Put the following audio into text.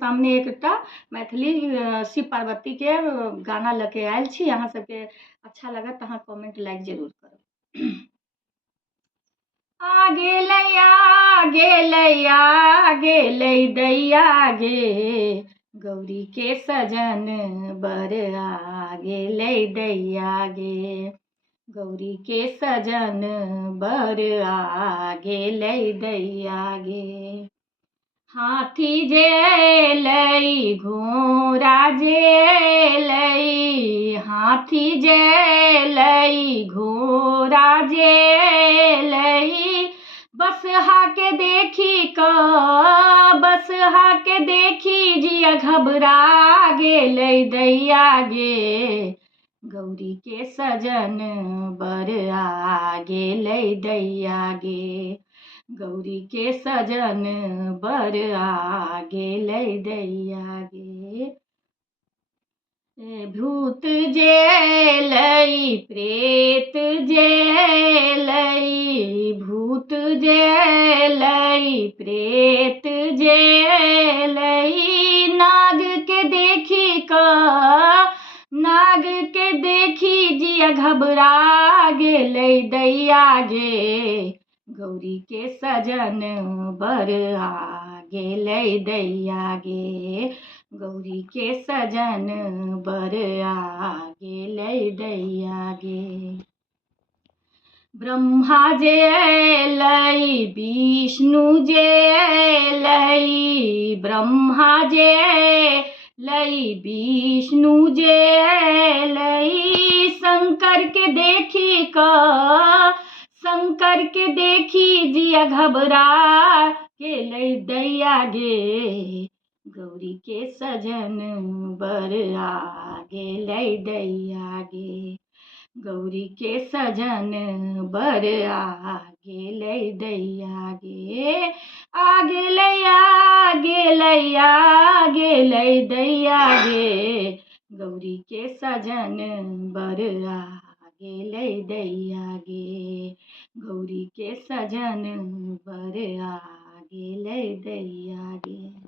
सामने एकटा मैथिली शिव पार्वती के गाना लेके आयल छी। अहाँ सबके अच्छा लगत अहाँ कमेंट लाइक जरूर करब। आ गेलै दैया गे, गौरी के सजन बर आ गेलै दैया गे, गौरी के सजन बर आ गेलै दैया गे। हाथी जे एलै घोड़ा जे एलै, हाथी जे एलै घोड़ा जे एलै, बसहा के देखी जिया घबरा गेलै दैया गे, गौरी के सजन बर आ गेलै दैया गे, गौरी के सजन बर आ गेलै दैया गे। भूत जे एलै प्रेत जे एलै, भूत जे एलै प्रेत जे एलै, नाग के देखी जिया घबरा गेलै दैया गे, गौरी के सजन बर आ गेलै दैया गे, गौरी के सजन बर आ गेलै दैया गे। ब्रह्मा जे एलै विष्णु जे एलै, ब्रह्मा जे एलै विष्णु जे एलै, शंकर के देखी जिया घबरा गेलै दैया गे, गौरी के सजन बर आ गेलै दैया गे, गौरी के सजन बर आ गेलै दैया गे। आ गेलै दैया गे, गौरी के सजन बर आ गेलै दैया गे, गौरी के सजन बर आ गेलै दैया गे।